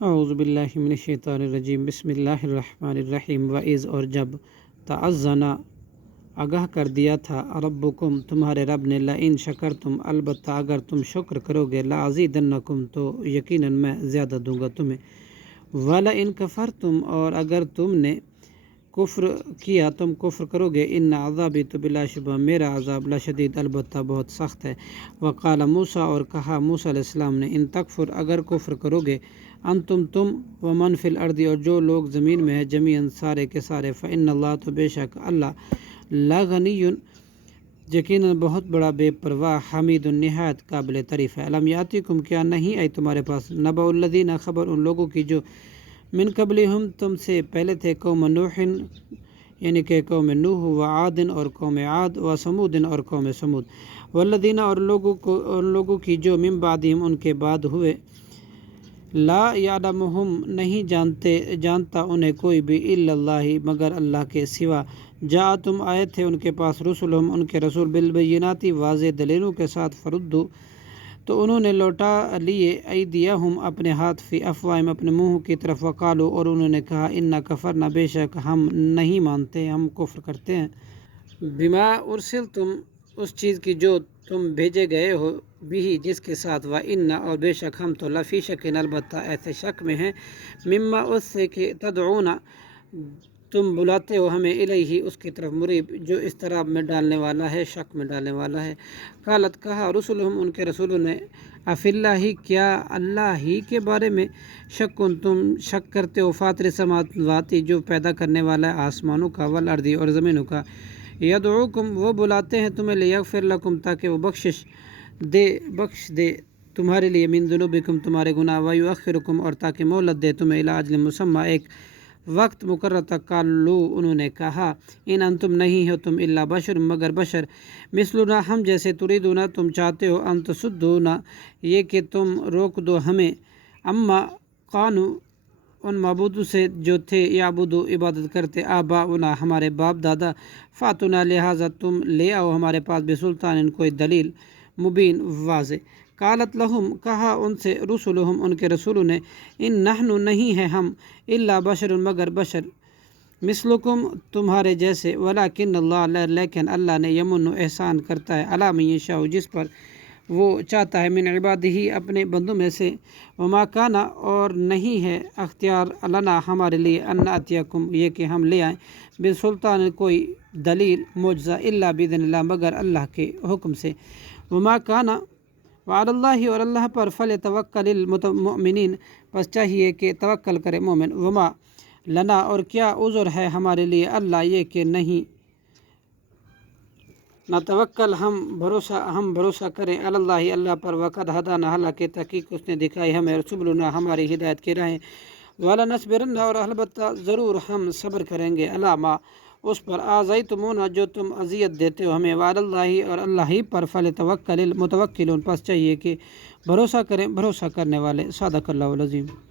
اعوذ باللہ من الشیطان الرجیم بسم اللہ الرحمن الرحیم وَإِذْ اور جب تعزنا آگاہ کر دیا تھا ربکم تمہارے رب نے لئن شکرتم البتہ اگر تم شکر کرو گے لازیدنکم تو یقیناً میں زیادہ دوں گا تمہیں ولئن کفرتم اور اگر تم نے کفر کیا تم کفر کرو گے ان عذابی تو بلا شبہ میرا عذاب لشدید البتہ بہت سخت ہے وقال موسیٰ اور کہا موسیٰ علیہ السلام نے ان تکفر اگر کفر کرو گے انتم تم ومن فی الارض اور جو لوگ زمین میں ہے جمیعاً سارے کے سارے فإن اللہ تو بے شک اللہ لغنی یقیناً بہت بڑا بے پرواہ حمید نہایت قابل تعریف ہے علم یاتکم کیا نہیں آئی تمہارے پاس نبأ الذین خبر ان لوگوں کی جو من قبلہم تم سے پہلے تھے قوم نوح یعنی کہ قوم نوح و عاد اور قوم عاد و سمود اور قوم سمود والذین اور لوگوں کی جو من بعدہم ان کے بعد ہوئے لا یعلمہم نہیں جانتا انہیں کوئی بھی الا اللہ مگر اللہ کے سوا جاءتم آئے تھے ان کے پاس رسولہم ان کے رسول بالبینات واضح دلیلوں کے ساتھ فردو تو انہوں نے لوٹا لیے ایدیہم اپنے ہاتھ فی افواہم اپنے منہ کی طرف وقالو اور انہوں نے کہا انا کفرنا بے شک ہم نہیں مانتے ہم کفر کرتے ہیں بما ارسلتم اس چیز کی جو تم بھیجے گئے ہو بھی جس کے ساتھ وَإِنَّ اور بے شک ہم تو لفی شکن البتہ ایسے شک میں ہیں مما اس سے کہ تدعونا تم بلاتے ہو ہمیں الیہ اس کی طرف مریب جو اضطراب میں ڈالنے والا ہے شک میں ڈالنے والا ہے قالت کہا رسولہم ان کے رسولوں نے افی اللہ کیا اللہ ہی کے بارے میں شکن تم شک کرتے ہو فاطر السماوات جو پیدا کرنے والا ہے آسمانوں کا والارض اور زمینوں کا یدعوکم وہ بلاتے ہیں تمہیں لیغفر لکم تاکہ وہ بخش دے تمہارے لیے من ذنوبکم تمہارے گناہ ویؤخرکم اور تاکہ مہلت دے تمہیں الی اجل مسمى ایک وقت مقرر تک قالو انہوں نے کہا ان انتم نہیں ہو تم الا بشر مگر بشر مثلنا ہم جیسے تریدون تم چاہتے ہو ان تصدونا یہ کہ تم روک دو ہمیں اما قانو ان معبودوں سے جو تھے یعبدو عبادت کرتے آباؤنا ہمارے باپ دادا فاتنا لہٰذا تم لے آؤ ہمارے پاس بسلطان کوئی دلیل مبین واضح قالت لہم کہا ان سے رسولہم ان کے رسولوں نے ان نحن نہیں ہے ہم الا بشر مگر بشر مثلکم تمہارے جیسے ولکن اللہ لیکن اللہ نے یمن احسان کرتا ہے علی من یشاء جس پر وہ چاہتا ہے من عبادہ اپنے بندوں میں سے وما کانا اور نہیں ہے اختیار لنا ہمارے لیے ان ناتیکم یہ کہ ہم لے آئیں بسلطان کوئی دلیل معجزہ الا باذن اللہ مگر اللہ کے حکم سے وما کانا وعلی اللہ اور اللہ پر فلیتوکل المؤمنین پس چاہیے کہ توکل کرے مومن وما لنا اور کیا عذر ہے ہمارے لیے اللہ یہ کہ نہیں نتوکل ہم بھروسہ کریں اللہ اللہ پر وقد ہدانا حالانکہ تحقیق اس نے دکھائی ہمیں سبلنا ہماری ہدایت کی راہیں وَلَنَصْبِرَنَّ اور البتہ ضرور ہم صبر کریں گے علی ما اس پر آذیتمونا جو تم اذیت دیتے ہو ہمیں وعلی اللہ اور اللہ ہی پر فلیتوکل المتوکلون پس چاہیے کہ بھروسہ کریں بھروسہ کرنے والے صدق اللہ العظیم